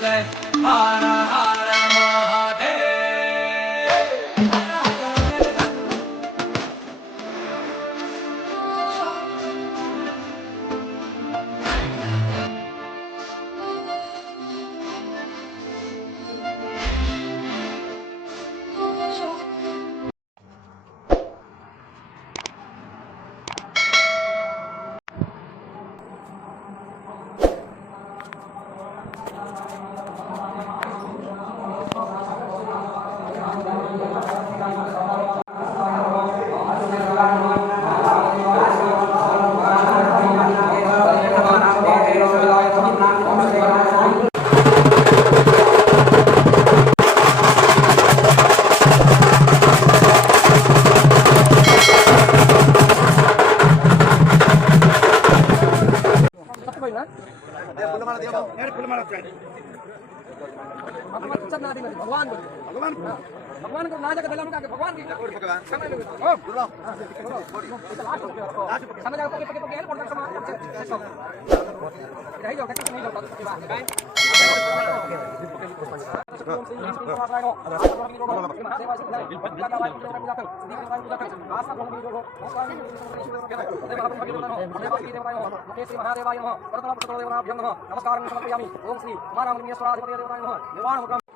जय हर हर महादेव। भगवान भगवान भगवान को ना जगह दिलाऊंगा कि भगवान की भगवान समय में ओ गुरु समय जाओ पके पके पके पड़ता समय रही जाओ किसी नहीं जाता तो बात है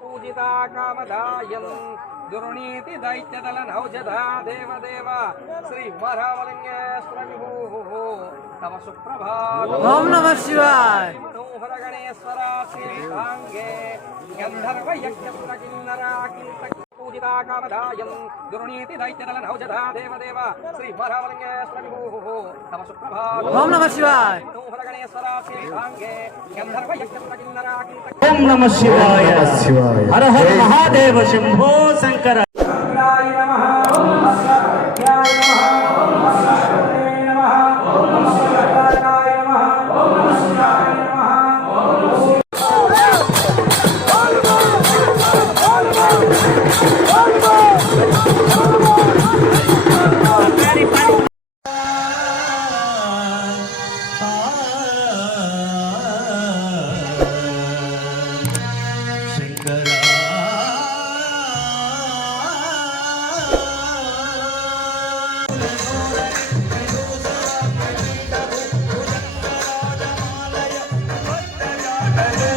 पूजिता कामदायं दुर्नीति दैत्यदलन औषधा देवदेव श्री वरवलिंगेश्वर विभुः तव सुप्रभातम्। ओम नमः शिवाय। मनोहर गणेश्वर श्रीकांगे गंधर्व यज्ञपुर किन्नरा किंतक पूजिता कामदायं दुर्नीति दैत्यदलन औषधा देवदेव श्री वरवलिंगेश्वर विभुः तव सुप्रभातम्। ओम नमः शिवाय। मनोहर गणेश्वर श्रीकांगे गंधर्व यज्ञपुर किन्नरा किंतक ओम नमः शिवाय। हर हर महादेव शंभो शंकर। जय